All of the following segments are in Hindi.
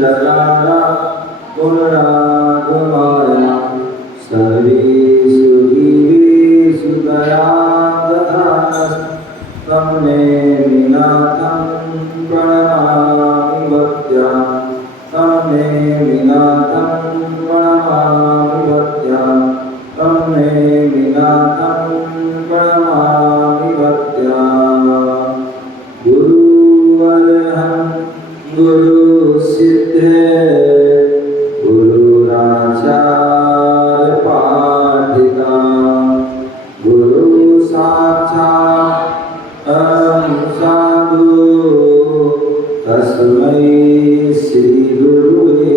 चकारा पुनरागमाया सर्वेषु जीवेषु दयादधानस्तं नेमिनाथं प्रणमामि भक्त्या तं नेमिनाथं प्रणमामि भक्त्या तं नेमिनाथं प्रणमामि भक्त्या गुरुवरहं गुरुसिद्धे गुरुराचार्यपाठिका गुरु साक्षात् साधु तस्मै श्री गुरुवे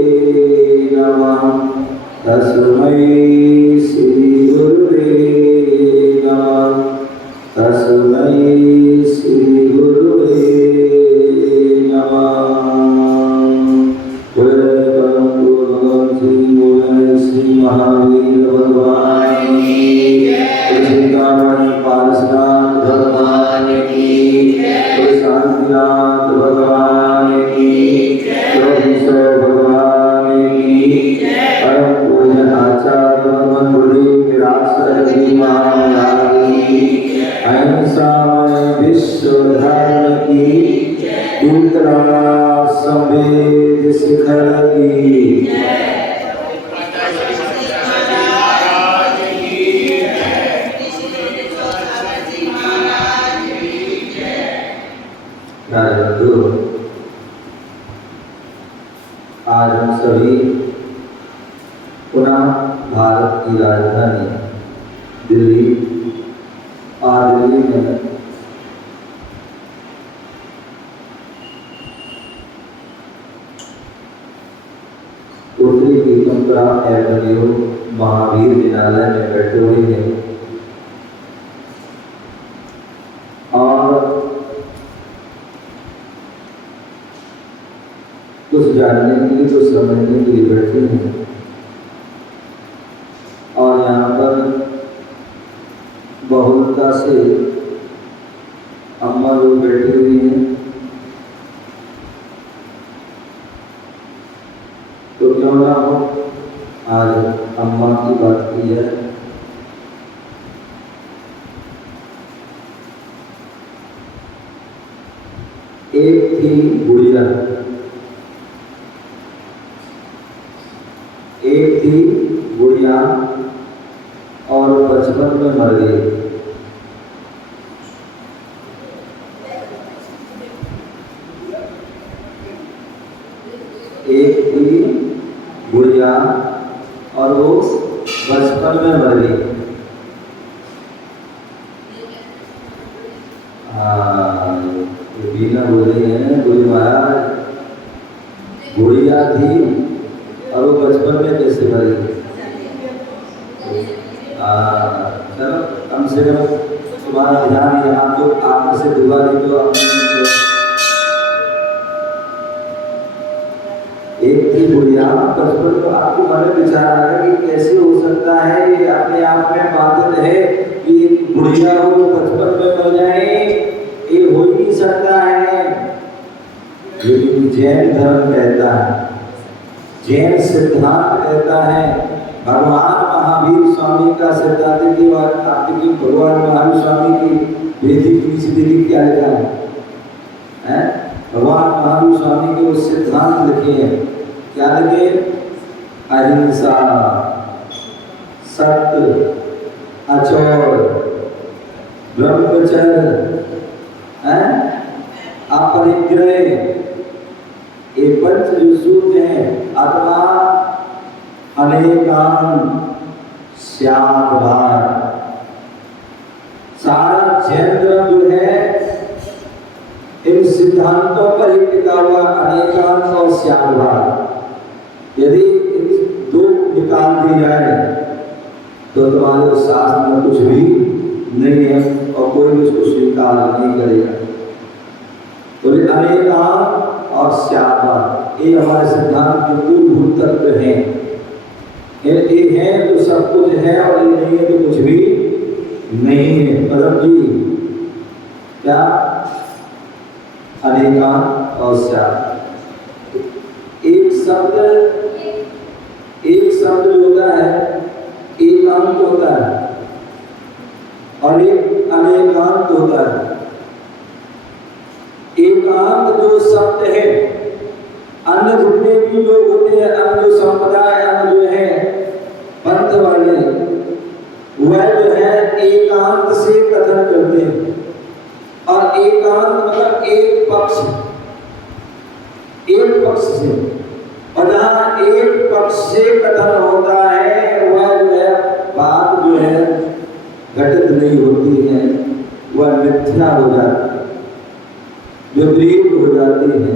नमः तस्मै श्री गुरुवे नमः तस्मै श्री गुरुवे नमः। श्री महावीर भगवान की पारसनाथ भगवान की शांतिनाथ भगवान की भगवान की परम पूजन आचार्य अहिंसा विश्व धर्म की संवेद शिखर की आज हम सभी पुनः भारत की राजधानी दिल्ली दिल्ली में उत्तरी टीकमगढ़ एवेन्यू महावीर विद्यालय में बैठे हुए हैं और कुछ जानने के लिए कुछ समझने के लिए बैठे हैं और यहाँ पर बहुलता से अम्मा लोग बैठी हुई हैं तो क्यों ना हो आज अम्मा की बात की है। एक थी गुड़िया और बचपन में मर गई। एक थी गुड़िया और वो बचपन में मर गई। बीना बोल रही है गुरु महाराज गुड़िया थी और वो बचपन में कैसे मर गई। चलो कम से कम तुम्हारा ध्यान यहाँ तो आप से दुआ नहीं तो एक थी गुड़िया बचपन तो आपको मन में विचार आ रहा है कि कैसे हो सकता है ये अपने आप में बात है कि गुड़िया हो बचपन में मर जाए ये हो ही नहीं सकता है। लेकिन जैन धर्म कहता है जैन सिद्धांत कहता है भगवान महावीर स्वामी का सिद्धांत की बात आपकी भगवान महावीर स्वामी की वेदिक नीति क्या लिखा है भगवान महावीर स्वामी के वो सिद्धांत लिखे हैं क्या लिखे अहिंसा सत्य अचौर ब्रह्मचर्य अपरिग्रह ये पंच जो सूत्र हैं अथवा अनेकान स्याद्भार सारा जैन धर्म जो है इन सिद्धांतों पर ही टिका हुआ अनेकान और स्याद्भार। यदि इन दो निकाल दी जाए तो तुम्हारे शास्त्र में कुछ भी नहीं है और कोई भी उसको स्वीकार नहीं करेगा। तो अनेकान और स्याद्भार ये हमारे सिद्धांत के मूलभूत तत्व हैं। ये है तो सब कुछ है और ये नहीं है तो कुछ भी नहीं है। पदम जी क्या अनेकांत और श्याम। एक शब्द होता है एकांत होता है और एक अनेकांत होता है। एकांत जो शब्द है, अन्य जितने भी लोग होते हैं, अन्य जो संप्रदाय, अन्य जो है पंथ वाले, वह जो है एकांत से कथन करते हैं। और एकांत मतलब एक पक्ष से, और जहाँ एक पक्ष से कथन होता है वह जो है बात जो है घटित नहीं होती है, वह मिथ्या हो जाती है, विपरीत हो जाती है।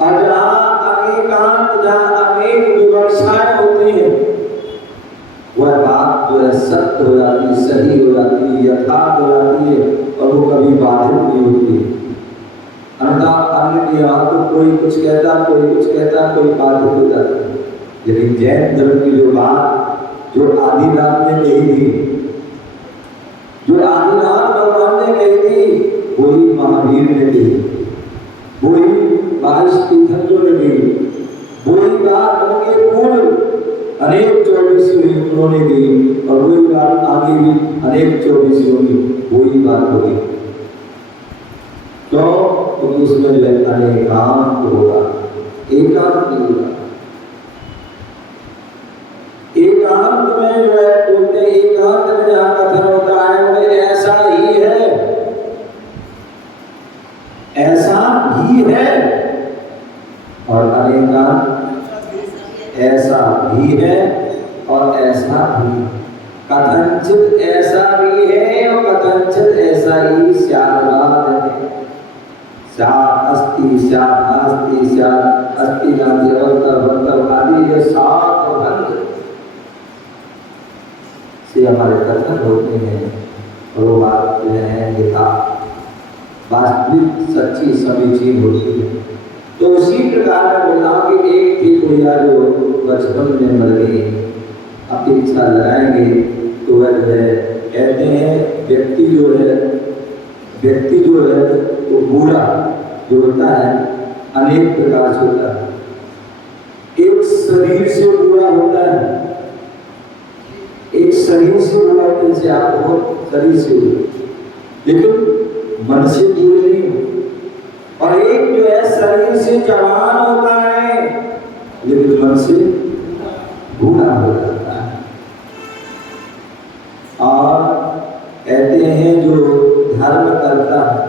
और जहाँ अनेकांत, जहाँ अनेक विवक्षाएं होती हैं, वह बात जो है सत्य हो जाती है, सही हो जाती है, यथार्थ हो जाती है और वो कभी बाधित नहीं होती है। अन्य के यहाँ तो कोई कुछ कहता, कोई कुछ कहता, कोई बाधित हो जाता है। लेकिन जैन धर्म की जो बात जो आदिनाथ ने कही थी, जो आदिनाथ भगवान ने कही थी, वही महावीर ने कही, वही बाईस तीर्थंकरों ने कही, वही बात उनके पूर्व अनेक 24 उन्होंने दी और वही बात आगे भी अनेक 24 होगी, वही बात होगी। तो उसमें जो है अनेकांत होगा, एकांत नहीं होगा। एकांत में जो है बोलते, एकांत में जहाँ कथन होता है वो ऐसा ही है, ऐसा ही है, और अनेकांत ऐसा भी है और ऐसा भी, कथनचित ऐसा भी है और कथनचित ऐसा ही स्याद्वाद है। स्यात् अस्ति, स्यात् नास्ति, स्यात् अस्ति नास्ति, अवतव आदि ये सात भंग से हमारे कथन होते हैं और वो बात जो है यथार्थ वास्तविक सच्ची समीचीन होती है। तो उसी प्रकार में बोला कि एक थी गुड़िया जो बचपन में मर गई, अपनी इच्छा लगाएंगे तो वह जो है कहते हैं व्यक्ति जो है वो बूढ़ा जो होता है अनेक प्रकार से होता है। एक शरीर से बूढ़ा होता है, एक शरीर से बूढ़ा होने से आप बहुत शरीर से बूढ़ा, लेकिन मन से बूढ़े नहीं हो। और एक जो है शरीर से जवान होता है लेकिन मन से बूढ़ा हो जाता है। और कहते हैं जो धर्म करता है,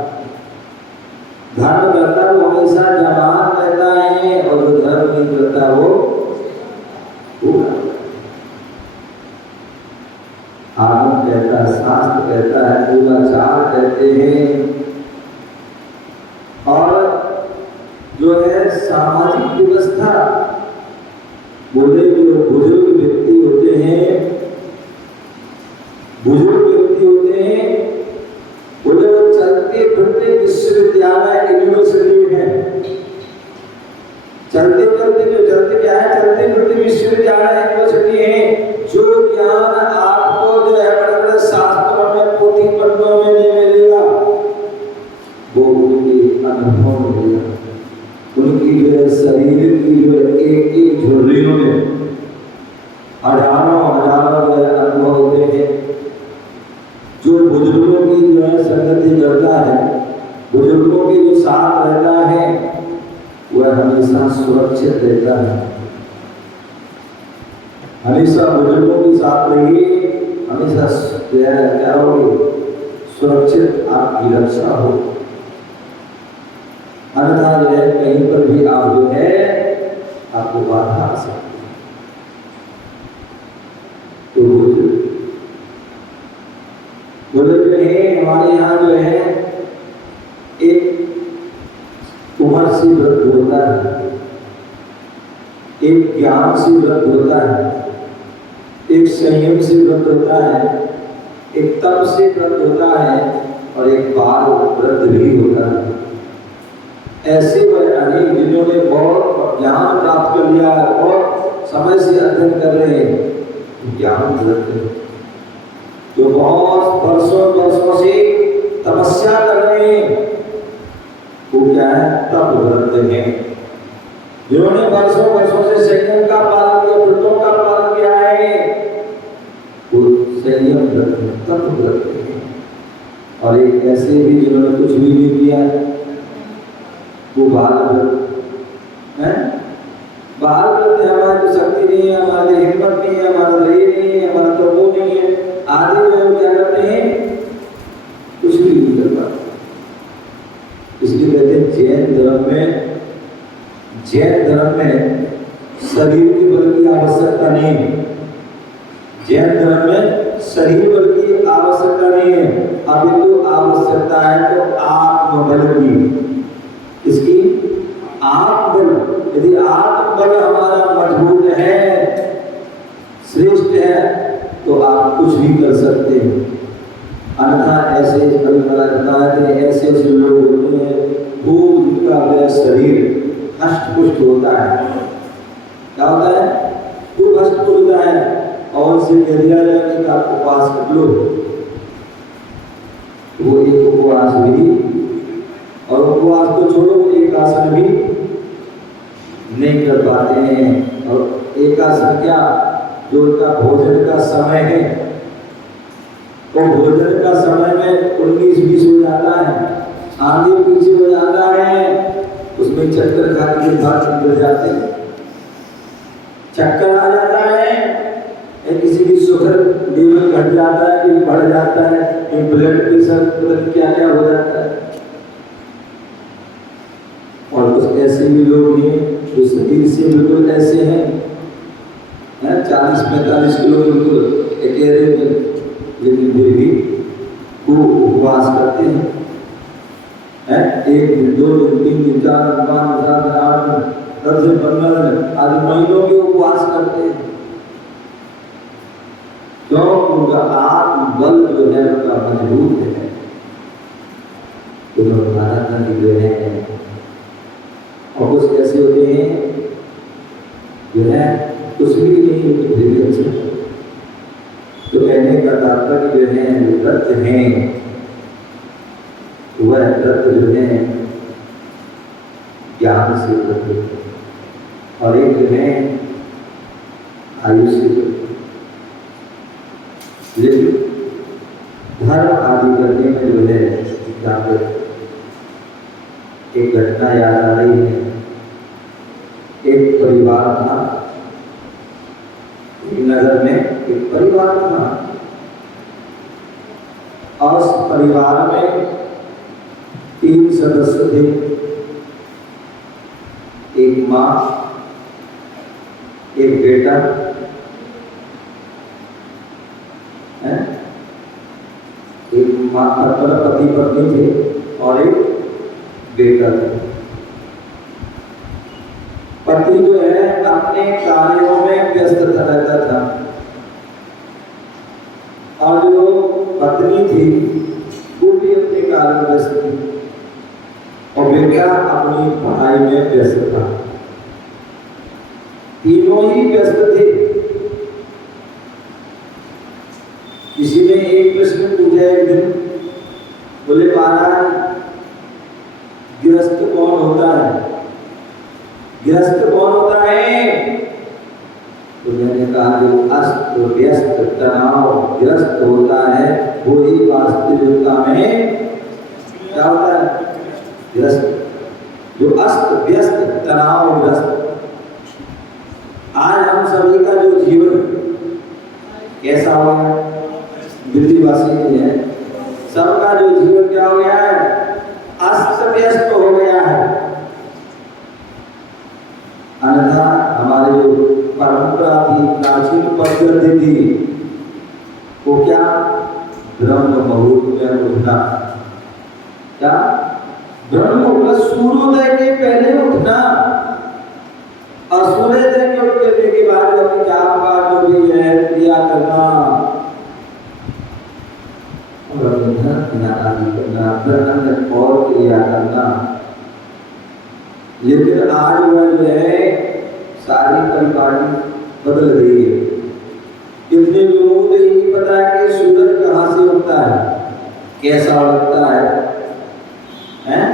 वो हमेशा जवान रहता है और जो धर्म नहीं करता वो बूढ़ा। आगम कहता है, शास्त्र कहता है, पूर्वाचार कहते हैं। और जो है सामाजिक व्यवस्था, बोले जो बुजुर्ग व्यक्ति होते हैं, बोले वो चलते फिरते विश्वविद्यालय यूनिवर्सिटी है, चलते फिरते विश्वविद्यालय यूनिवर्सिटी है। जो ज्ञान आपको जो है बड़े बड़े शास्त्रों में, पोथी पन्नों में नहीं मिलेगा, वो उनके अनुभव मिलेगा। उनकी जो है शरीर की जो है एक एक झुर्रियों में हजारों जो है अनुभव होते हैं। जो बुजुर्गों की जो है संगति करता है, बुजुर्गों के जो साथ रहता है, वह हमेशा सुरक्षित रहता है। हमेशा बुजुर्गों के साथ रहिए, हमेशा क्या होगी, सुरक्षित आपकी रक्षा हो। अन्यथा जो है कहीं पर भी आप जो है आपको बाधा आ सकती है। तो बोले जो है हमारे यहाँ जो है एक उम्र से व्रत होता है, एक ज्ञान से व्रत होता है, एक संयम से व्रत होता है, एक तप से व्रत होता है और एक बाल व्रत भी होता है। ऐसे वह अनेक जिन्होंने बहुत ज्ञान प्राप्त कर लिया है और समय से अध्ययन कर रहे हैं, ज्ञान व्रत है। जो बहुत वर्षों से तपस्या कर रहे हैं, वो क्या है? तप व्रत है। जिन्होंने वर्षों वर्षों से संयम का पालन किया, व्रतों का पालन किया है, वो संयम व्रत है, तप व्रत है। और एक ऐसे भी जिन्होंने कुछ भी नहीं किया, वो बाल व्रत है। बाल व्रत है, हमारी तो शक्ति नहीं है, हमारी हिम्मत नहीं है, हमारा लय नहीं है, हमारा तो वो नहीं है, आदि में क्या करते हैं? कुछ भी नहीं कर पाते। इसलिए कहते हैं जैन धर्म में शरीर के बल की आवश्यकता नहीं है। जैन धर्म में शरीर बल की आवश्यकता नहीं है। अब तो आवश्यकता है तो आत्मबल की। इसकी आत्मबल, यदि आत्मबल हमारा मजबूत है, श्रेष्ठ है, तो आप कुछ भी कर सकते हैं। अन्यथा ऐसे ऐसे ऐसे लोग होते हैं वो उनका वह शरीर हष्ट पुष्ट होता है। क्या होता है? वो हष्ट पुष्ट होता है और उनसे कह दिया जाए कि आप उपवास कर लो, वो एक उपवास भी, और उपवास को छोड़ो, एक आसन भी नहीं कर पाते हैं। और एक आसन क्या, जो उनका भोजन का समय है, वो भोजन का समय में 19-20 हो जाता है, आगे पीछे हो जाता है, उसमें चक्कर खा के बाहर गिर जाते हैं, चक्कर आ जाता है, किसी की शुगर लेवल घट जाता है, कहीं बढ़ जाता है, कहीं ब्लड प्रेशर, पता नहीं क्या क्या हो जाता है। और कुछ ऐसे भी लोग हैं जो शरीर से बिल्कुल ऐसे हैं, 40-45 किलो बिल्कुल अकेले में, लेकिन फिर भी वो उपवास करते हैं। 1 दिन, 2 दिन, 3 दिन, 4 दिन, 5 दिन, 7 दिन, 8 दिन, 10 दिन, 15 दिन, आदि महीनों के उपवास करते हैं। क्यों? उनका आत्मबल जो है उनका मजबूत है। तो महाराज गांधी जो है, और कुछ ऐसे होते हैं जो है कुछ भी नहीं, फिर भी अच्छे। तो कहने का तात्पर्य जो है व्रत है, वह व्रत जो है ज्ञान से व्रत है, और एक जो है आयु से व्रत। लेकिन धर्म आदि करने में जो है एक घटना याद आ रही है। एक परिवार था, नगर में एक परिवार था, और उस परिवार में 3 सदस्य थे। एक माँ, एक बेटा, एक माँ पति पत्नी थे और एक बेटा था। पति जो है अपने कार्यों में व्यस्त रहता था, और जो पत्नी थी वो भी अपने कार्य में व्यस्त थी, और बेटा अपनी पढ़ाई में व्यस्त था। तीनों ही व्यस्त थे। किसी ने एक प्रश्न पूछा एक दिन, बोले महाराज गृहस्थ कौन होता है? गृहस्थ कौन होता है? तो मैंने कहा जो अस्त व्यस्त तनाव ग्रस्त होता है वो ही वास्तविकता में क्या होता है? ग्रस्त। जो अस्त व्यस्त तनाव ग्रस्त। आज हम सभी का जो जीवन कैसा हुआ है, दिल्लीवासी नहीं है, सबका जो जीवन क्या हो गया है? अस्त व्यस्त हो गया है। अन्यथा हमारी जो परंपरा थी, प्राचीन पद्धति थी, वो क्या? ब्रह्म मुहूर्त में उठना। क्या? ब्रह्म मुहूर्त, सूर्योदय के पहले उठना, और सूर्योदय के उठने के बाद अपने जाप का जो भी है क्रिया करना, और क्रिया करना। लेकिन आज वह जो है सारी परिपाटी बदल गई है। कितने लोगों को ये नहीं पता है कि सूरज कहाँ से उगता है, कैसा उगता है, हैं?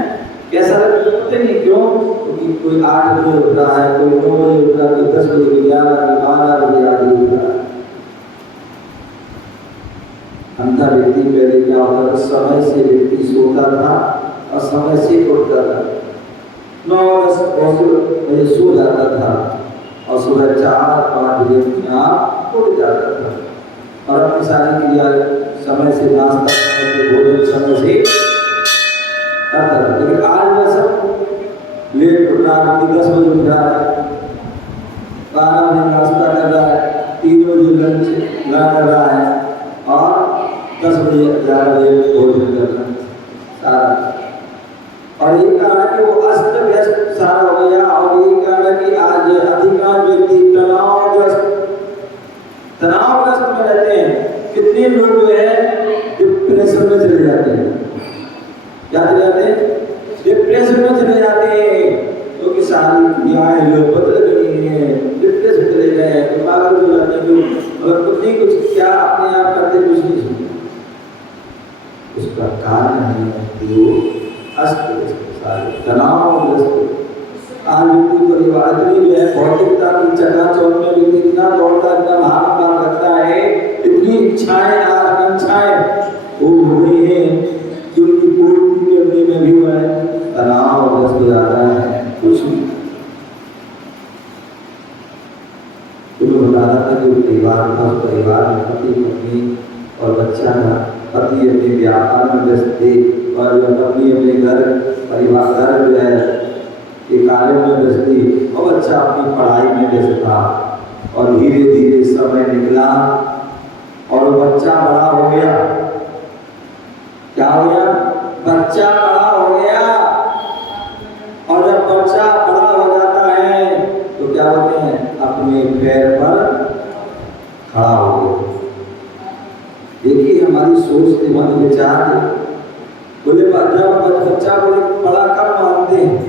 कैसा लगता है पता नहीं क्यों, क्योंकि कोई 8 बजे उठ रहा है, कोई 9 बजे उठ रहा है, कोई 10 बजे, 11 बजे, 12 बजे आदि उठ रहा है। अंधा व्यक्ति पहले क्या होता था, समय से व्यक्ति सोता था और समय से उठता था, 9-10 बजे सो जाता था और सुबह 4-5 बजे अपने आप उठ जाता था और अपनी सारी क्रिया समय से, नाश्ता समय से, भोजन समय से करता था। लेकिन आज वह सब लेट उठ रहा है, 10 बजे उठ रहा है, 12 बजे नाश्ता कर रहा है, 3 बजे लंच कर रहा है और 10 बजे 11 बजे भोजन करना सारा। और ये कारण है कि वो अस्त व्यस्त सारा हो गया। और ये कारण है कि आज अधिकांश व्यक्ति तनावग्रस्त में रहते हैं। कितने लोग जो है डिप्रेशन में चले जाते हैं, क्या चले जाते हैं, डिप्रेशन में चले जाते हैं, क्योंकि सारी क्रियाएं लोग बदल गई हैं, डिप्रेशन चले गए, पागल हो जाते हैं, और कुछ नहीं कुछ क्या अपने आप करते कुछ नहीं सुनते। उसका कारण है तनावग्रस्त। आज व्यक्ति परिवार जो है भौतिकता की चकाचौंध में व्यक्ति इतना दौड़ता, इतना भाग करता है, इतनी इच्छाएं आकांक्षाएं वो हो गई है कि उनकी पूर्ति करने में भी वह तनावग्रस्त हो जाता है। कुछ बता रहा था कि परिवार था, परिवार में पति पत्नी और बच्चा था। पति अपने व्यापार में व्यस्त थे और पत्नी अपने घर परिवार घर जो है ये कार्य में व्यस्त थी और बच्चा अपनी पढ़ाई में व्यस्त था। और धीरे धीरे समय निकला और बच्चा बड़ा हो गया। क्या हो गया? बच्चा बड़ा हो गया। और जब बच्चा बड़ा हो जाता है तो क्या होते हैं, अपने पैर पर खड़ा हो गया। देखिए हमारी सोच, हमारे विचार बोले जब बच्चा को बड़ा कम मानते हैं,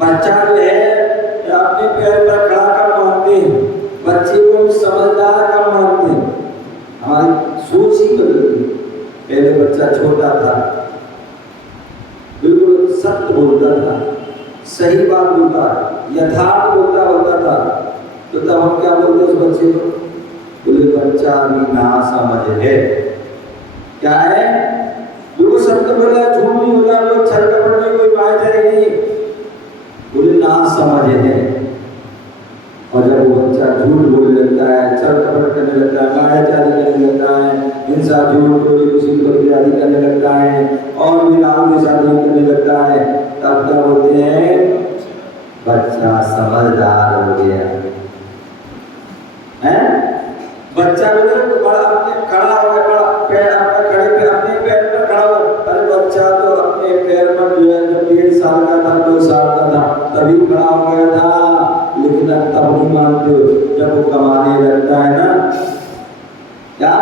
बच्चा जो है अपने पैर पर खड़ा कम मानते हैं, बच्चे को समझदार कम मानते हैं। हमारी सोच ही बदल गई। पहले बच्चा छोटा था, बिल्कुल सत्य बोलता था, सही बात बोलता, यथार्थ बोलता था, तो तब हम क्या बोलते उस बच्चे को? बोले बच्चा भी ना समझ है। क्या है? जो सत्य बोला, झूठ नहीं बोला, वो छल कपट में कोई माया नहीं, बोले ना समझ है। और जब वो बच्चा झूठ बोलने लगता है, छल कपट करने लगता है, मायाचारी करने लगता है, हिंसा झूठ चोरी दूसरी पर आदि करने लगता है और भी राम की शादी करने लगता है, तब क्या बोलते हैं? बच्चा समझदार हो गया है। बच्चा जो है तो बड़ा अपने खड़ा हो गया, बड़ा पैर अपने खड़े पे अपने पैर पर खड़ा हो। अरे बच्चा तो अपने पैर पर जो है जब 1.5 साल का था, 2 साल का था तभी खड़ा हो गया था। लेकिन अब तब नहीं मानते हो, जब वो कमाने लगता है ना, क्या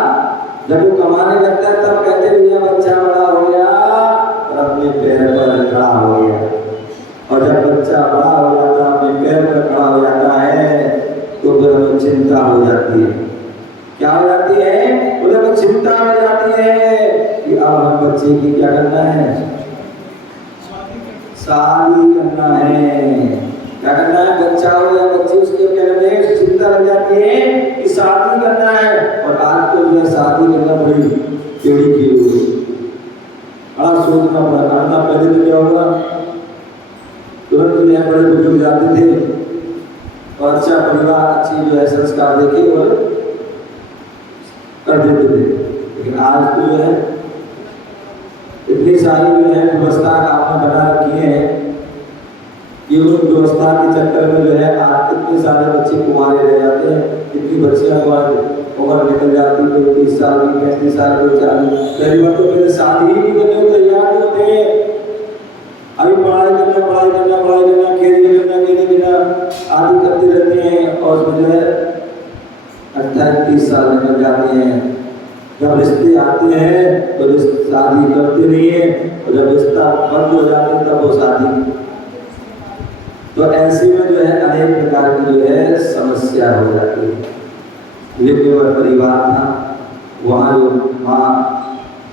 जब वो कमाने लगता है तब कहते भैया बच्चा बड़ा हो गया और अपने पैर पर खड़ा हो गया। और जब बच्चा बड़ा हो जाता है, अपने पैर पर खड़ा हो जाता है, तो फिर हमें चिंता हो जाती है। क्या हो जाती है? उधर चिंता हो जाती है कि अब हम बच्चे की क्या करना है? शादी करना है। क्या करना है? बच्चा हो या बच्चे उसके क्या करना है? चिंता लग जाती है कि शादी करना है। और आज तो जो है शादी करना बड़ी टेढ़ी की होगी, बड़ा सोचना पड़ता। पहले तो क्या होगा, तुरंत जो है बड़े बुजुर्ग जाते थे और अच्छा परिवार अच्छी जो है संस्कार देखे और कर देते थे। लेकिन आज तो जो है इतनी सारी जो है व्यवस्था आपने बना रखी है कि उस व्यवस्था के चक्कर में जो है आज कितने सारे बच्चे कुंवारे रह जाते हैं। कितनी बच्चियां उम्र निकल जाती है, 30 साल की, 35 साल की, 40। कई बार तो पहले शादी ही नहीं करने को तैयार होते हैं। अभी पढ़ाई करना, खेती करना आदि करते रहते हैं और उसमें जो है 28-30 साल निकल जाते हैं। जब रिश्ते आते हैं तो शादी करते नहीं है, और जब रिश्ता बंद हो जाते हैं तब वो शादी। तो ऐसे में जो है अनेक प्रकार की जो है समस्या हो जाती है। लेकिन वह परिवार था, वहाँ जो माँ,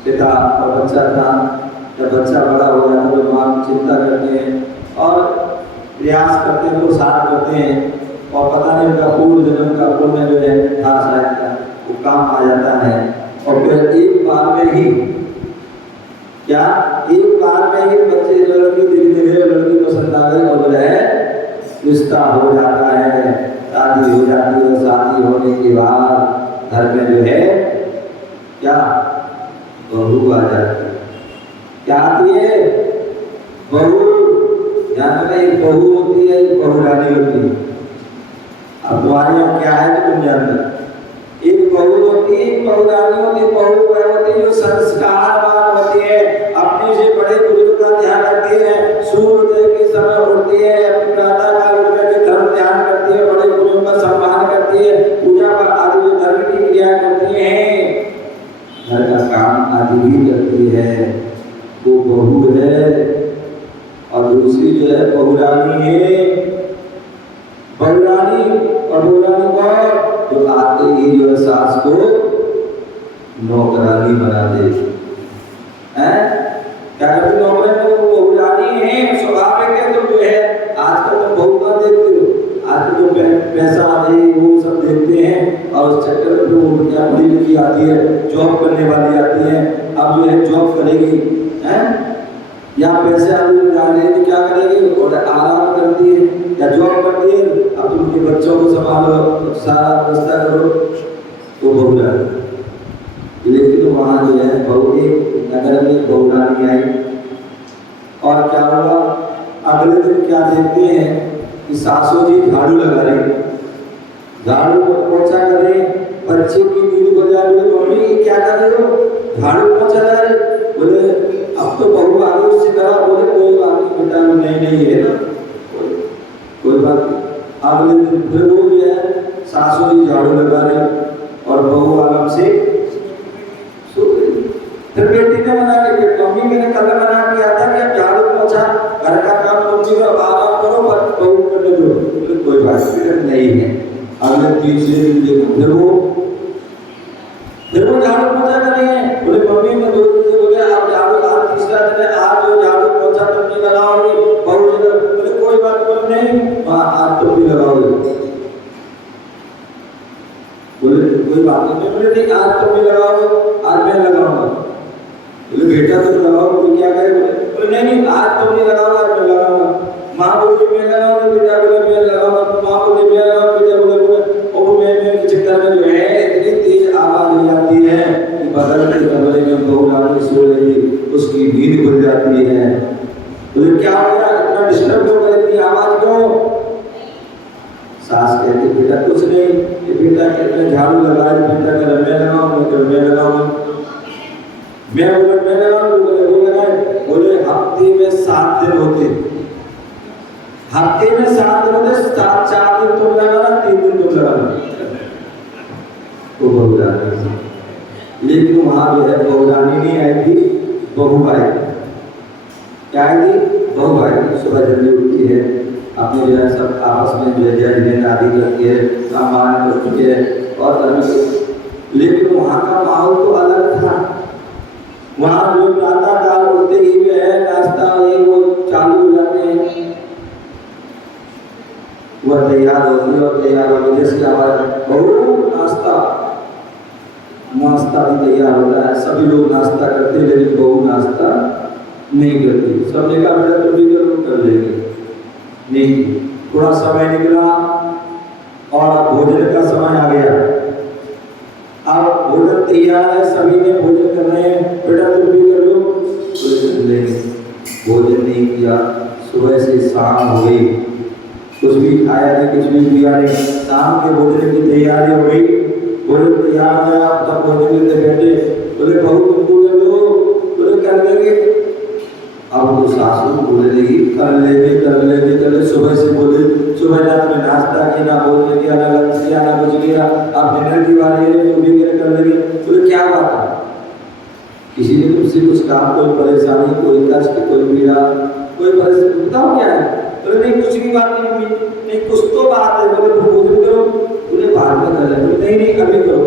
पिता और बच्चा था, जब बच्चा बड़ा हो जाता है तो माँ चिंता करते हैं और प्रयास करते हैं, पुरुषार्थ करते हैं और पता नहीं उनका पूर्व जन्म का पुण्य जो है था शायद वो काम आ जाता है और फिर एक बार में ही क्या एक बार में ही बच्चे जो लड़की दिखने गए, लड़की पसंद आ गई और जो है रिश्ता हो जाता है, शादी हो जाती है। शादी होने के बाद घर में जो है क्या बहू आ जाती है। क्या आती है? बहू। यहाँ पे एक बहू होती है, एक बहुरानी होती है। अब तुम्हारे यहाँ क्या है तो तुम जानते, एक बहू होती है, एक बहुरानी होती है। बहू वह होती है जो संस्कारवान होती है, अपने से बड़े बुजुर्ग का ध्यान रखती है, सूर्योदय के समय उठती है, अपनी प्रातः काल उठ करके धर्म ध्यान करती है, बड़े बुजुर्ग का सम्मान करती है, पूजा पाठ आदि जो धर्म की क्रिया करती है, घर का काम आदि भी करती है, वो बहू है। और दूसरी जो है बहुरानी है। बहुरानी और बहुरानी को जो आते ही जो सास को नौकरानी बना दे हैं, क्या करते नौकरानी को बहुरानी है। स्वाभाविक है। तो जो है आजकल तो बहू का देखते हो, आजकल तो पैसा दे वो सब देखते हैं और उस चक्कर में वो क्या पढ़ी लिखी आती है, जॉब करने वाली आती है, अब जो है जॉब करेगी हैं या पैसे आदमी डालेगी, क्या करेगी और आराम करती है या जॉब करती है, अब तुम उनके बच्चों को संभालो, सारा व्यवस्था करो, तो बहुरानी। लेकिन वहाँ जो है बहू एक नगर में बहुरानी आई और क्या हुआ, अगले दिन क्या देखते हैं कि सासू जी झाड़ू लगा रही, झाड़ू को पोछा कर रही, बच्चे की नींद को जा रही, मम्मी क्या कर रहे हो, झाड़ू पोछा लगा रही। बोले अब तो बहू आ गई उससे करा। बोले कोई बात नहीं बेटा, नहीं है ना, कोई बात नहीं। अगले दिन फिर वो जो है सासू जी झाड़ू लगा रही और बहू आराम से सो गई। फिर बेटी ने मना किया, मम्मी मैंने कल मना किया था कि अब झाड़ू पोछा घर का काम मम्मी को आराम करो, बस बहू करने दो। बोले कोई बात नहीं है। अगले तीसरे दिन देखो फिर वो झाड़ू पोछा कर रही है। बोले मम्मी मैं 2 दिन से हो गया, आप झाड़ू, आज तीसरा दिन है, आज जो झाड़ू पोछा तुम नहीं लगाओगी बहू जी। बोले कोई बात नहीं, आज तुम भी लगाओगे। बोले कोई बात नहीं। बोले नहीं आज तुम भी लगाओगे, आज मैं लगाऊंगा। बोले बेटा तुम लगाओ, कोई क्या करे। बोले नहीं आज तुम नहीं लगाओगे, आज मैं लगाऊंगा। माँ बोली मैं लगाऊंगी, बेटा बोले मैं लगाऊंगा, माँ बोली मैं लगाऊंगा, बेटा बोले और मैं के चक्कर में जो है इतनी तेज आवाज हो जाती है कि बगल के कमरे में बहुरानी सो रही, उसकी नींद खुल जाती है। बोले क्या हो गया, इतना डिस्टर्ब क्यों कर, इतनी आवाज क्यों। सास कहती बेटा कुछ नहीं, ये बेटा कहते झाड़ू लगा रही, बेटा कह मैं लगाऊं, मैं लगाऊं, मैं बोला मैं लगाऊं, बोले वो लगाए। बोले हफ्ते में 7 दिन होते, हफ्ते में 7 दिन होते, 4 दिन तुम लगाना, 3 दिन तुम लगाना, तो बहुरानी। लेकिन वहां जो है बहुरानी नहीं आई थी, बहू आई। क्या आई थी? बहू आई। सुबह जल्दी उठती है, अपने जो है सब आपस में जो है जय जय आदि करती है, सामान करती है और धर्म। लेकिन वहाँ का माहौल तो अलग था। वहाँ जो प्रातः काल उठते ही जो है नाश्ता ये वो चालू हो जाते हैं, वह तैयार होती है और तैयार होगी जैसे हमारे बहू नाश्ता भी तैयार होता है। सभी लोग नाश्ता करते हैं लेकिन बहू नाश्ता नहीं करती। सब ने कहा बेटा तुम भी करो, कर लेंगे नहीं। थोड़ा समय निकला और अब भोजन का समय आ गया। अब भोजन तैयार है, सभी ने भोजन कर रहे हैं, बेटा तुम भी कर लो, तो लेंगे। भोजन नहीं किया, सुबह से शाम हो गई, कुछ भी खाया नहीं, कुछ भी पिया नहीं। शाम के भोजन की तैयारी हो गई, भोजन तैयार हो गया, तब भोजन लेते बैठे। बोले बहू तुम तो कर लो, बोले कर लेंगे। अब तो सासू बोले लगी कर लेंगे। सुबह से बोले, सुबह रात में नाश्ता किया, ना भोजन किया, ना लंच किया, ना कुछ किया, अब डिनर की बारी है, तुम भी कर लेंगे। बोले क्या बात है, किसी ने तुमसे कुछ कहा, कोई परेशानी, कोई कष्ट, कोई पीड़ा, कोई परेशानी, बताओ क्या है। बोले नहीं कुछ भी बात नहीं, कुछ तो बात है। बोले भोजन करो, बोले बाद में कर लेंगे। नहीं अभी करो।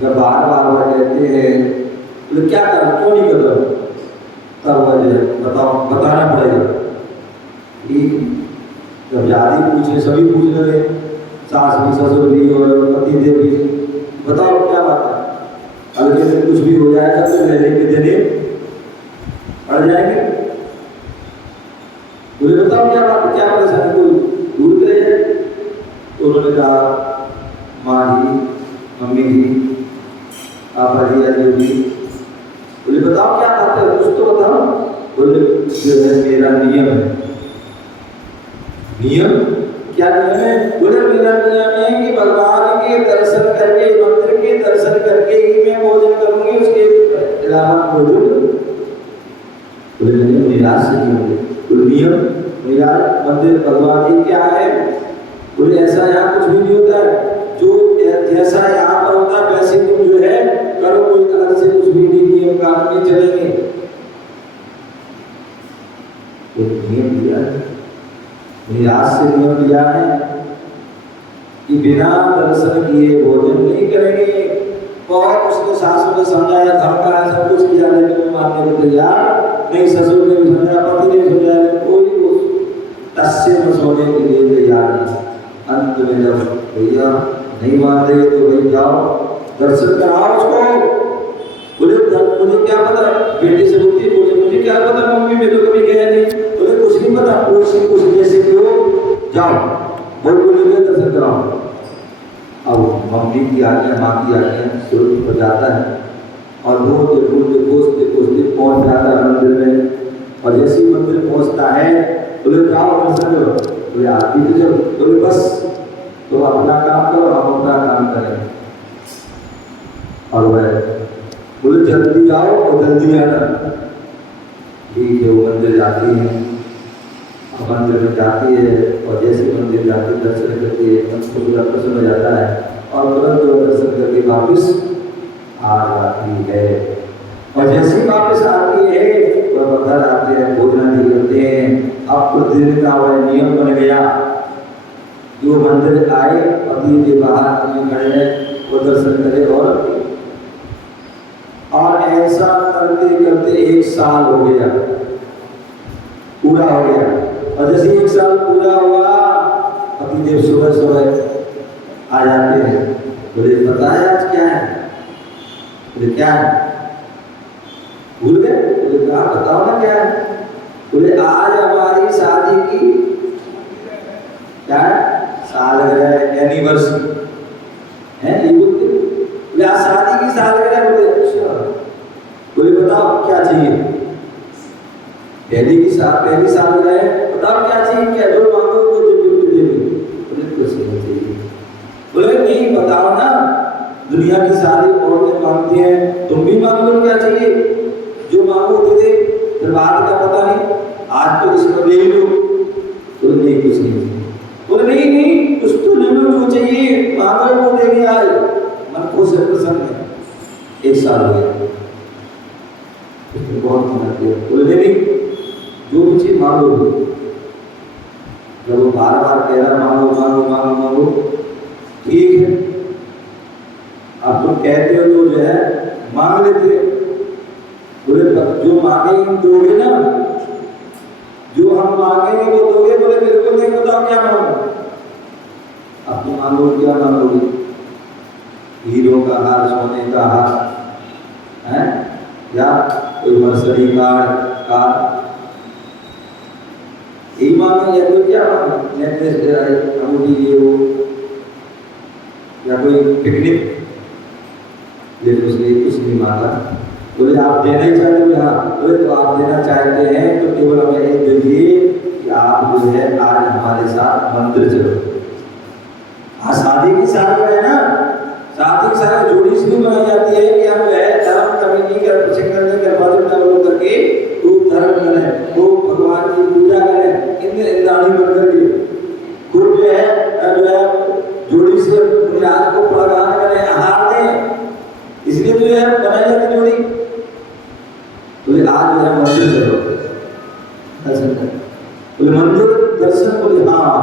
जब बार बार कहते हैं बोले क्या कर, क्यों नहीं कर रहे? तब वह बताओ, बताना पड़ेगा। जब जाति पूछे, सभी पूछ रहे, सास भी, ससुर भी और पति देव भी, बताओ क्या बात है? अगर जैसे कुछ भी हो जाएगा तो लेने के देने पड़ जाएंगे। बोले बताओ क्या बात है, क्या परेशानी, कोई दूर करे जाए? तो उन्होंने कहा माँ जी, मम्मी जी, पापा जी, अजी जी। बोले बताओ क्या बात है, कुछ तो बताओ। बोले जो है मेरा नियम है। नियम? क्या नियम है? बोले मेरा नियम है कि भगवान के दर्शन करके, मंदिर के दर्शन करके ही मैं भोजन करूंगी, उसके अलावा भोजन। बोले नहीं, निराश से नहीं होंगे। बोले नियम, निराश, मंदिर भगवान की क्या है? बोले ऐसा यहाँ कुछ भी नहीं होता है, जो जैसा यहाँ पर होता है वैसे तुम जो है करो, कोई अलग से कुछ भी नहीं, नियम कानून नहीं चलेंगे। एक नियम दिया है, निराश से नियम दिया है कि बिना दर्शन किए भोजन नहीं करेंगे। बहुत उसके सासू ने समझाया, धमकाया, सब कुछ किया, लेकिन वो मानने को तैयार नहीं। ससुर ने भी समझाया, पति ने भी समझाया, लेकिन कोई तस्से में सोने के लिए तैयार नहीं। अंत में जब भैया नहीं मान रहे तो भाई जाओ दर्शन कराओ उसको। बोले मुझे क्या पता, बेटी से बोलती, बोले मुझे क्या पता मम्मी, मैं तो कभी गया नहीं। बोले कुछ नहीं पता, कुछ जैसे कि हो जाओ, बोले दर्शन कराओ। अब मम्मी की आज्ञा, माँ की आज्ञा सूर्य पर जाता है और ढूंढते ढूंढते खोजते खोजते पहुंच जाता है मंदिर में। और जैसे ही मंदिर पहुंचता है बोले जाओ दर्शन करो। बोले आप भी तो जब, बोले बस तो अपना काम करो, हम अपना काम करें। और वह बोले जल्दी आओ और जल्दी आना। ठीक है, वो मंदिर जाती है, मंदिर में जाती है और जैसे मंदिर जाती है दर्शन करके मन को पूरा प्रसन्न हो जाता है और तुरंत वो दर्शन करके वापस आ जाती है। और जैसे ही वापस आती है तो घर आते हैं, भोजन भी करते हैं। अब प्रतिदिन का वह नियम बन गया, जो मंदिर आए पति के बाहर में खड़े हैं वो दर्शन करे। और ऐसा करते करते 1 साल हो गया, पूरा हो गया। और जैसे 1 साल पूरा हुआ, पतिदेव सुबह सुबह आ जाते हैं। बोले पता है आज क्या है? बोले क्या है? भूल गए? बोले कहा बताओ ना क्या है? बोले आज हमारी शादी की क्या सालगिरह, एनिवर्सरी है, ये बोलते। बोले आज शादी की सालगिरह। बोले अच्छा। बोले बताओ क्या चाहिए? पहली सालगिरह है, बताओ क्या चाहिए, क्या जो मांगो वो दे देंगे। बोले कुछ नहीं चाहिए। बोले नहीं बताओ ना, दुनिया की सारी औरतें मांगती हैं, तुम भी मांग लो क्या चाहिए, जो मांगो दे दे, फिर बाद का पता नहीं, आज तो इसको ले लो। बोले नहीं कुछ नहीं चाहिए। बोले नहीं कुछ तो ले लो, जो चाहिए मांगो वो देंगे आज। मन खुश है, प्रसन्न है। 1 साल हो गया, उसने बहुत मेहनत किया। बोले नहीं जो भी चीज मांगो। जब वो बार बार कह रहा मांगो मांगो मांगो मांगो, ठीक है अब तुम कहते हो तो जो है मांग लेते। बोले जो मांगेंगे दोगे ना, जो हम मांगेंगे वो दोगे। बोले बिल्कुल नहीं, बताओ क्या मांगो? अब तुम मांगो क्या मांगोगे? हीरो का हार, सोने का हार है, या कोई मर्सिडीज कार यही मांगे, या कोई क्या मांगे? नेकलेस अंगूठी ये वो, या कोई पिकनिक। लेकिन उसने कुछ नहीं मांगा। बोले आप देना ही चाहते हो? हाँ। बोले तो आप देना चाहते हैं तो केवल हमें एक दीजिए कि आप जो है आज हमारे साथ मंदिर चलो। आज शादी की सालगिरह है ना, शादी की सालगिरह जोड़ी इसलिए बनाई जाती है कि हम जो है धर्म कभी नहीं कर, सिंगल नहीं कर पाते, डबल करके खूब धर्म करें, खूब भगवान की पूजा करें, इनमें दाढ़ी बन करके खूब जो है जोड़ी से बुनियाद को प्रदान करें, आहार दें, इसलिए तो है बनाई जाती जोड़ी। बोले आज जो है मंदिर चलो दर्शन करें। बोले मंदिर दर्शन? बोले हाँ।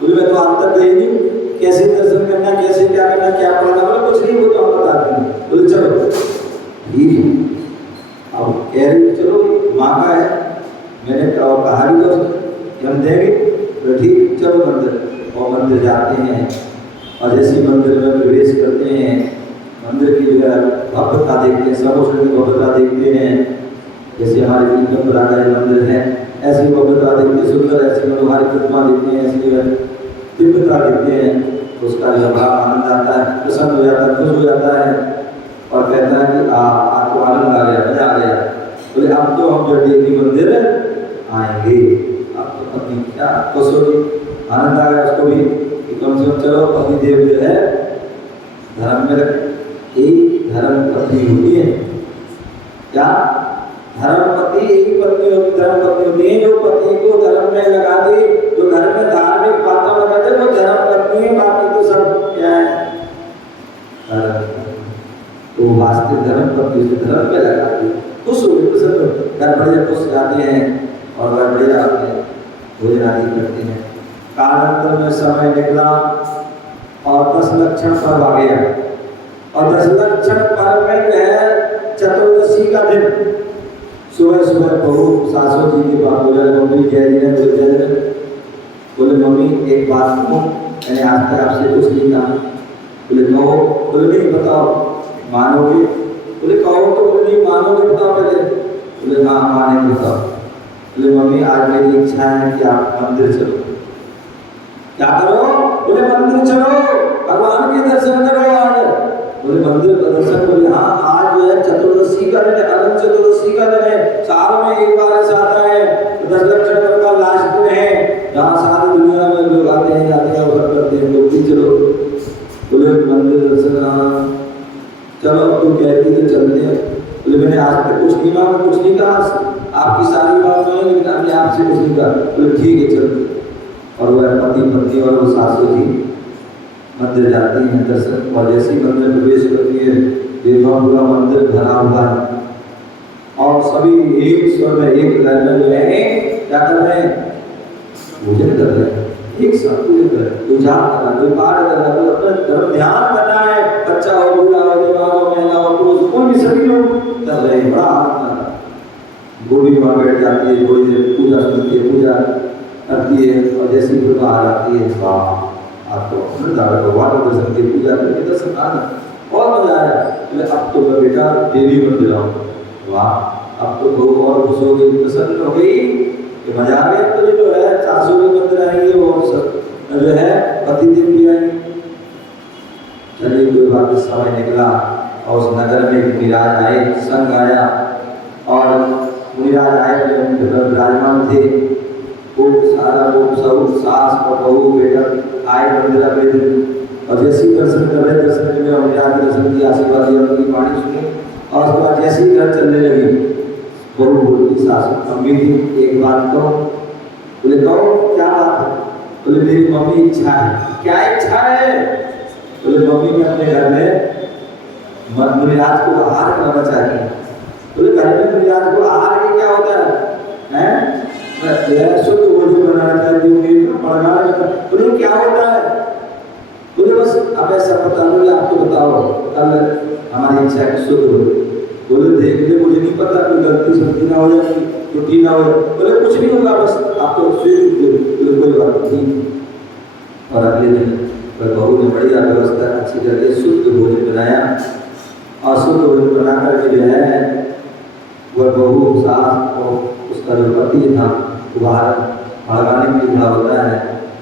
बोले मैं तो आज तक गई नहीं, कैसे दर्शन करना, कैसे क्या करना, क्या पढ़ना? बोले कुछ नहीं, वो तो हम बता देंगे। बोले चलो ठीक है। कह रही चलो माँ का है, मैंने कहा भी तो कि हम देंगे, तो ठीक चलो मंदिर। और मंदिर जाते हैं और जैसे मंदिर में प्रवेश करते हैं, मंदिर की जो है भव्यता देखते हैं, सर्वोच्च की भव्यता देखते हैं। जैसे हमारे तीर्थंकरा का मंदिर है, ऐसी भव्यता देखते, सुंदर ऐसी मनोहारी प्रतिमा देखते हैं, ऐसी जो है दिव्यता देखते हैं, तो उसका जो बड़ा आनंद आता है, प्रसन्न हो जाता है, खुश हो जाता है और कहता है कि आपको आनंद आ गया, मजा आ गया। बोले अब तो हम जो डेली मंदिर आएंगे, अब तो पत्नी क्या खुश होगी, आनंद आ गया उसको भी कि कम से कम चलो पति देव जो है धर्म में रखे। एक धर्म पत्नी होती है क्या? धर्मपति एक पत्नी धर्मपत्नी होती है जो पति को धर्म में लगा दे, जो घर में धार्मिक बातों में लगा दे, वो धर्मपत्नी है। बाकी तो सब क्या है? तो वास्तविक धर्मपत्नी से धर्म में लगा दे, खुश हो गए, घर बढ़िया खुश जाते हैं और घर बढ़िया भोजन आदि करते हैं। कालांतर में समय निकला और 10 लक्षण पर्व आ गया, और 10 लक्षण पर्व में जो है चतुर्दशी का दिन सुबह सुबह बहू सासू जी की बात बोला, मम्मी कह रही है, बोले मम्मी एक बात कहूँ, मैंने आज तक आपसे कुछ नहीं कहा। बोले कहो। बोले नहीं बताओ, मानोगे? बोले कहो तो। बोले नहीं मानोगे, बताओ पहले। बोले हाँ मानेंगे, बताओ। बोले मम्मी आज मेरी इच्छा है कि आप मंदिर चलो। क्या करो? बोले मंदिर चलो, भगवान के दर्शन करो आज। बोले मंदिर का दर्शन? बोले हाँ आज जो है चतुर्दशी का दिन है, अनंत चतुर्दशी का दिन है, साल में एक बार ऐसा आता है, 10 लक्षण का लास्ट दिन है, जहाँ सारी दुनिया में लोग आते हैं जाते हैं और करते हैं, लोग भी चलो। बोले मंदिर दर्शन चलो, तुम कहती तो चलते हैं। बोले मैंने आज तक कुछ नहीं मांगा, कुछ नहीं कहा, आपकी सारी बात नहीं, लेकिन हमने आपसे कुछ नहीं कहा। बोले ठीक है चलते। और वह पति पत्नी और वो सासू जी मंदिर जाती हैं दर्शन, और जैसे ही मंदिर में प्रवेश करती है देखो पूरा मंदिर भरा हुआ है और सभी एक स्वर में एक लय में जो है क्या कर रहे हैं? भोजन कर रहे हैं, एक साथ पूजन कर रहे हैं, उजाड़ कर रहे हैं, कोई पाठ कर रहा है, अपना धर्म ध्यान करना है, बच्चा हो, बूढ़ा हो, जवान हो, महिला हो, पुरुष, कोई भी सभी लोग कर रहे हैं, बड़ा आनंद आ रहा है। बूढ़ी माँ बैठ जाती है, थोड़ी देर पूजा सुनती है, पूजा करती है, और जैसी ही बाहर आती है, वाह आपको भगवान के दर्शन की पूजा करके दर्शन आना बहुत मजा आया। बोले अब तो मैं बेटा देवी मंदिर आऊँ। वाह अब तो बहू और खुश हो गई, प्रसन्न हो गई कि मजा आ गया। तो ये जो है सासू भी मंदिर आएंगे, वो सब जो है पति देव भी आएंगे। चलिए कोई बात, समय निकला और उस नगर में एक मुनिराज आए, संघ आया, और मुनिराज आए विराजमान थे, वो सारा वो सब सास और बहू बेटा आए मंदिर अगले दिन, और जैसे ही दर्शन कर रहे, दर्शन में मुनिराज दर्शन की आशीर्वाद दिया, उनकी वाणी सुनी, और उसके बाद जैसे ही घर चलने लगी, बहू बोलती सासू अम्मी थी एक बात कहो। बोले कहो क्या बात है? बोले मेरी मम्मी इच्छा है। क्या इच्छा है? बोले मम्मी ने अपने घर में मुनिराज को आहार कराना चाहिए। बोले घर में मुनिराज को आहार के क्या होता है? शुद्ध भोजन बनाना चाहिए, बोले क्या होता है? बोले बस अब ऐसा पता नहीं, आपको बताओ कल हमारी इच्छा है शुद्ध भोजन। बोले देख ले, मुझे नहीं पता, कोई गलती सब्जी ना हो जाए, छुट्टी ना हो। बोले कुछ नहीं होगा, बस आपको बोले कोई बात नहीं। और अगले दिन बहू ने बढ़िया व्यवस्था अच्छी करके शुद्ध भोजन बनाया, और शुद्ध भोजन बना करके जो है वह बहू सास और उसका जो पति था बाहर भड़काने के लिए खड़ा होता है,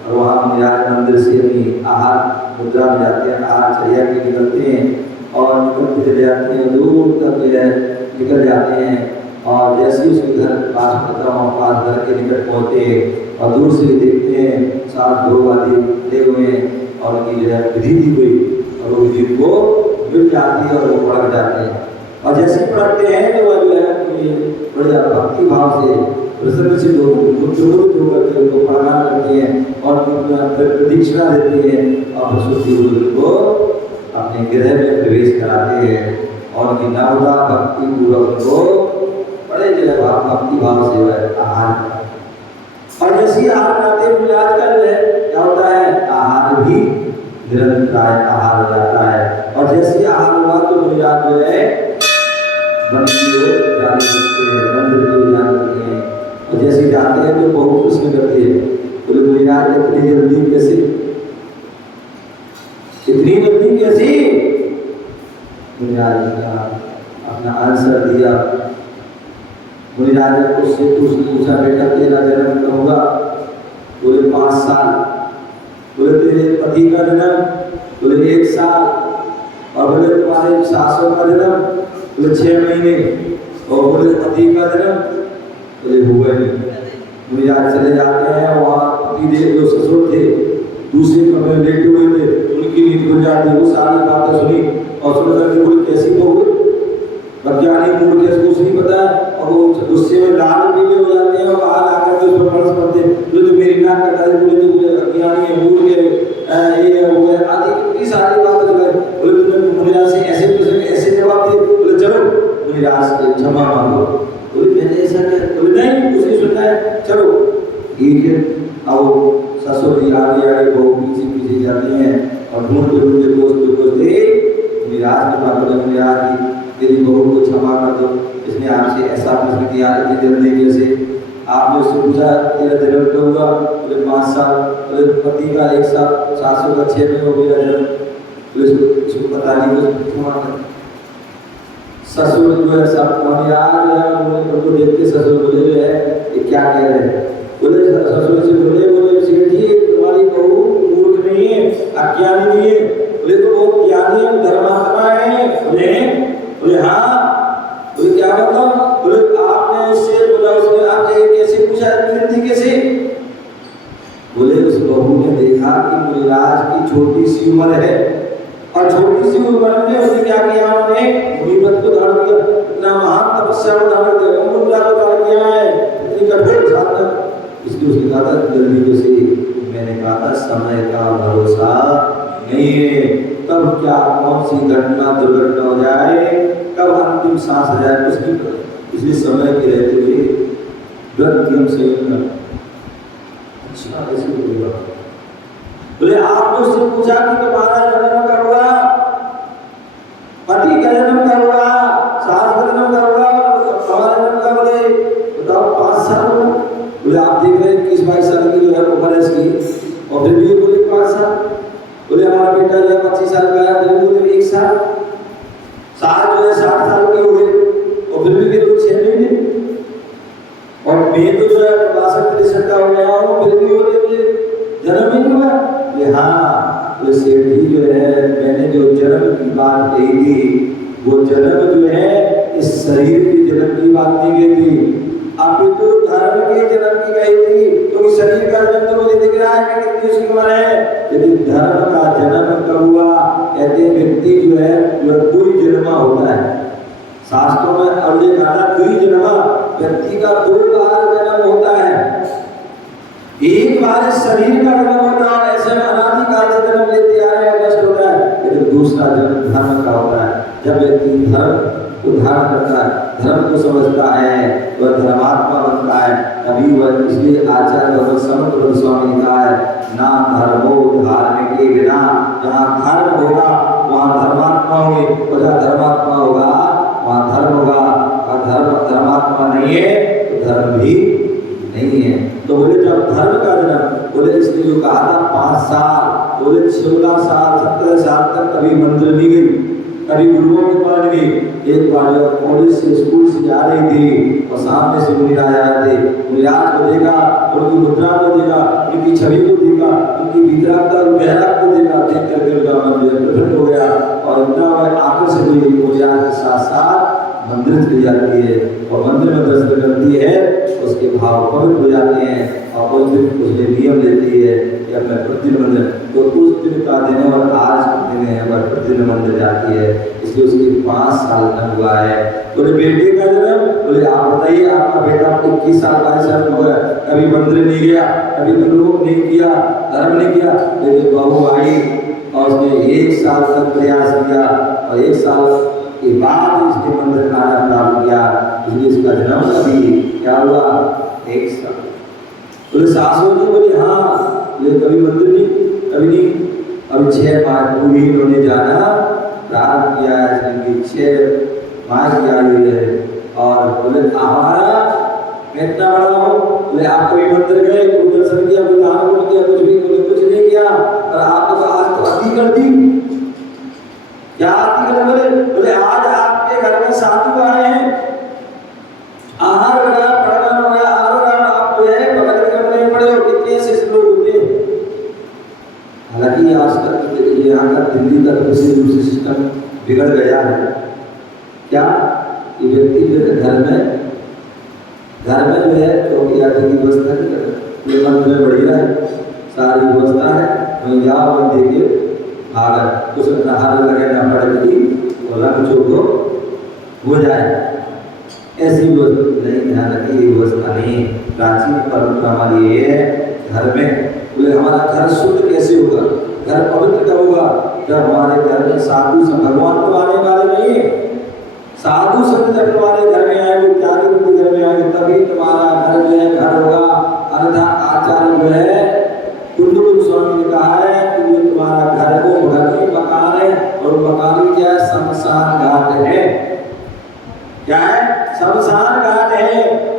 और वहाँ मुनिराज मंदिर से अपनी आहार मुद्रा में जाते हैं, आहार चर्या के निकलते हैं, और निकलते चले जाते हैं, दूर तक जो है निकल जाते हैं, और जैसे ही उसके घर पास पता वहाँ पास घर के निकट पहुँचते और दूर से देखते हैं साथ दो आदि ले हुए हैं, और उनकी जो है विधि दी गई, और वो विधि को मिल जाती है और वो पढ़ जाते हैं। और जैसे पढ़ते हैं तो वह जो है बढ़िया भक्ति भाव से प्रसन्न से लोग होकर के उनको प्रणाम करते हैं और प्रदीक्षिणा देते हैं, और सरस्वती गुरु को अपने गृह में प्रवेश कराते हैं, और उनकी नवदा भक्ति पूर्वक को बड़े जो है भक्ति भाव से वह आहार। और जैसे आहार खाते मुनिराज का जो है क्या होता है? आहार भी निरंतर आहार हो जाता है, और जैसे आहार हुआ तो मुनिराज जो है मन की ओर जाने लगते हैं, मंदिर की ओर जाने लगते हैं। और जैसे जाते हैं तो बहुत प्रश्न करते हैं, बोले बोले यार इतनी जल्दी कैसे, इतनी जल्दी कैसे? मुनिराज ने कहा, अपना आंसर दिया। मुनिराज ने उससे पूछा, बेटा तेरा जन्म कब होगा? बोले 5 साल। बोले तेरे पति का जन्म? बोले 1 साल। और बोले तुम्हारे सासों का जन्म? बोले 6 महीने। और बोले पति का जन्म? बोले हुआ नहीं। मुनिराज चले जाते हैं, वहाँ पति देव जो ससुर थे दूसरे कमरे में लेटे हुए थे, उनकी नींद खुल जाती, वो सारी बातें सुनी और सुन करके बोले कैसी बहू, वैज्ञानिक मूड कैसे कुछ नहीं पता है, और वो गुस्से में लाल पीले हो जाते हैं और बाहर आकर के उसको फर्ज करते हैं, तो मेरी नाक कटा दी, बोले तो अज्ञानी है, मूड के ये है वो है आदि कितनी सारी बातें सुनाई। बोले तुमने मुनिराज से ऐसे प्रश्न ऐसे जवाब दिए? बोले चलो मुनिराज से क्षमा मांगो। बोले मैंने ऐसा क्या? बोले नहीं, उसने सुना है, चलो ठीक है। आओ ससुर जी आगे बहू पीछे पीछे जाते हैं और ढूंढते ढूंढते दोस्ते मुनिराज के पास बोले, मुनिराज जी तेरी बहू को क्षमा कर दो, इसने आपसे ऐसा प्रश्न किया इतनी जल्दी कैसे? आपने उससे पूछा तेरा जन्म कब हुआ? बोले 5 साल। बोले पति का 1 साल, सासू का 6 महीने हो गया जन्म। बोले उसको पता नहीं, उसको क्षमा कर। ससुर जो है सब मुनिराज उनको देख के ससुर बोले जो है ये क्या कह रहे हैं? बोले ससुर से बोले ठीक तुम्हारी बहू मूर्ख नहीं है, अज्ञानी नहीं है। बोले तो वो ज्ञानी है, धर्मात्मा है। बोले हाँ। बोले क्या मतलब? बोले आपने उससे बोला, उसने आपसे कैसे पूछा इतनी कैसे? बोले उस बहू ने देखा कि मुनिराज की छोटी सी उम्र है और छोटी सी उम्र में उसने क्या किया, उन्होंने मुनीपत को धारण किया, इतना महान तपस्या को धारण किया, मुद्रा को धारण किया है, इतनी कठोर साधना। इसलिए उसने कहा था जल्दी कैसे? मैंने कहा था समय का भरोसा नहीं है, कब क्या कौन सी घटना दुर्घटना हो जाए, कब अंतिम सांस आ जाए उसकी पता। इसलिए समय के रहते हुए व्रत नियम से अच्छा ऐसे बोलेगा। बोले आपने उससे पूछा कि तुम्हारा जन्म कब हुआ, पति का जन्म कब हुआ, सास का जन्म कब हुआ, हमारा जन्म कब? बोले बताओ 5 साल। बोले आप देख रहे हैं 21-22 साल की जो है उम्र है इसकी, और फिर भी बोले 5 साल। बोले हमारा बेटा जो है 25 साल का है, फिर भी बोले 1 साल। सास जो है 60 साल की हो गई और फिर भी 6 महीने। और मैं तो जो है 62-63 का हो गया हूँ, फिर भी बोले जन्म ही नहीं हुआ। बोले हाँ। बोले सेठ जी जो है मैंने जो जन्म की बात कही थी वो जन्म जो है इस शरीर के जन्म की बात नहीं कही थी, आप तो धर्म के जन्म की कही थी। तो शरीर का जन्म तो मुझे दिख रहा है कि कितनी उसकी उम्र है, लेकिन धर्म का जन्म कब हुआ? कहते हैं व्यक्ति जो है द्वि जन्मा होता है, शास्त्रों में और ये कहा द्वि जन्मा, व्यक्ति का 2 बार जन्म होता है। एक बार इस शरीर का जन्म होता है, ऐसे में अनादिकाल से जन्म लेते आ रहे हैं, नष्ट होता है, लेकिन दूसरा जन्म धर्म का होता है। जब व्यक्ति धर्म को धारण करता है, धर्म को समझता है, वह धर्मात्मा बनता है, तभी वह, इसलिए आचार्य भगवत समर्थ स्वामी ने कहा है ना धर्मो धार्मिक के बिना, जहाँ धर्म होगा वहाँ धर्मात्मा होगी, और जहाँ धर्मात्मा होगा वहाँ धर्म होगा, और धर्मात्मा नहीं है तो धर्म भी नहीं है। तो बोले जब धर्म का जन्म, बोले इसलिए जो कहा था 5 साल, बोले 16 साल 17 साल तक कभी मंदिर नहीं गई, कभी गुरुओं के पास गई। एक बार कॉलेज से स्कूल से जा रही थी और सामने से मुनिराज आए थे, मुनिराज को देखा, उनकी मुद्रा को देखा, उनकी छवि को देखा, उनकी विद्रावता गहरा को देखा, देख करके उनका मन जो है प्रसन्न हो गया और इतना आकर से कोई मुनिराज के साथ साथ मंदिर चली जाती है और मंदिर में दर्शन करती है, उसके भाव पवित्र हो जाते हैं और उस दिन उसने नियम लेती है कि अब मैं प्रतिदिन मंदिर, तो उस दिन का दिन और आज के दिन है वह प्रतिदिन मंदिर जाती है। इसलिए उसके 5 साल तक हुआ है। बोले बेटे का जन्म, बोले आप बताइए आपका बेटा 21 साल 22 साल हो गया, कभी मंदिर नहीं गया, कभी गुरुमुख नहीं किया, धर्म नहीं किया, लेकिन बहू आई और उसने 1 साल तक प्रयास किया और 1 साल के बाद इसने मंदिर खाना प्राप्त किया, इसलिए इसका जन्म अभी क्या हुआ 1 साल। बोले सासू जी, बोले हाँ, ये कभी मंदिर नहीं, कभी नहीं, अभी 6 माह पूरी इन्होंने जाना प्रारंभ किया है। 6 माँ की आई हुई है। और बोले हमारा मैं इतना बड़ा हूँ, बोले आप कोई मंदिर गए, कोई दर्शन किया, कोई दान पुण्य किया, कुछ भी, बोले कुछ नहीं किया, और आपने तो आज तो अति कर दी। क्या अति कर? बोले आज आपके घर में साधु आए हैं, आहार वगैरह पढ़ना वगैरह आप जो है बगल के कमरे में पड़े हो, कितने से लोग होते हैं। हालांकि आजकल यहाँ का दिल्ली का कृषि दूसरी सिस्टम बिगड़ गया है। क्या ये व्यक्ति जो है घर में जो है चौकी आदि की व्यवस्था नहीं करता, ये मंदिर में बढ़िया है, सारी व्यवस्था है, वहीं जाओ वहीं देखिए भागा, कुछ नहार लगाना पड़ेगी और रंग चोको हो जाए। ऐसी व्यवस्था नहीं, ध्यान रखिए ये व्यवस्था नहीं। प्राचीन परंपरा हमारी ये है, घर में बोले हमारा घर शुद्ध कैसे होगा, घर पवित्र कब होगा, जब हमारे घर में साधु संत, भगवान तो आने वाले नहीं है, साधु संत जब तुम्हारे घर में आए, वो त्यागी बुद्धि घर में आएंगे, तभी तुम्हारा घर जो है घर होगा। अन्यथा आचार्य जो है कुंडल स्वामी ने कहा है कि ये तुम्हारा घर को घर की मकान है, और मकान क्या है, शमशान घाट है। क्या है? शमशान घाट है।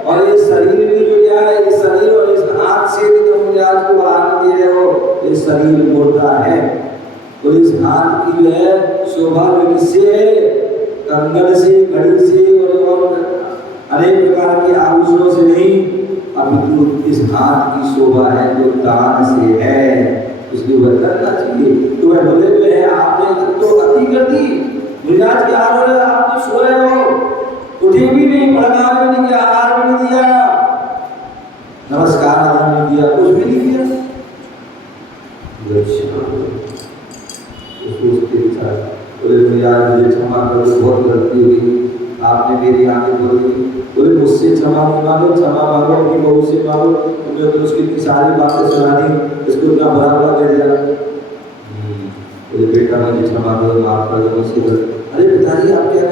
और ये शरीर भी जो क्या है, इस शरीर और इस हाथ से तुम आज को बाहर दे रहे हो, ये शरीर मोटा है, और इस हाथ की जो है शोभा से, कंगन से, घड़ी से और अनेक प्रकार के आभूषणों से नहीं, अभी इस हाथ की शोभा है जो दान से है, उसकी वह करना चाहिए। तो वह बोले जो है आपने तो अति कर दी, मिजाज के हाल हो रहे, आप तो सो रहे हो, उठे भी नहीं, पढ़ना भी नहीं किया, आहार भी नहीं दिया, नमस्कार आदि नहीं दिया, कुछ भी नहीं किया। बोले यार मुझे क्षमा करो, बहुत गलती हुई, आपने मेरी आंखें खोल दी। बोले मुझसे क्षमा नहीं मांगो, क्षमा मांगो अपनी बहू से मांगो, तुमने तो उसकी इतनी सारी बातें सुना दी, इसको इतना बुरा बुरा कह दिया। बोले बेटा मुझे क्षमा करो, माफ कर दो मुझसे। अरे पिताजी आप क्या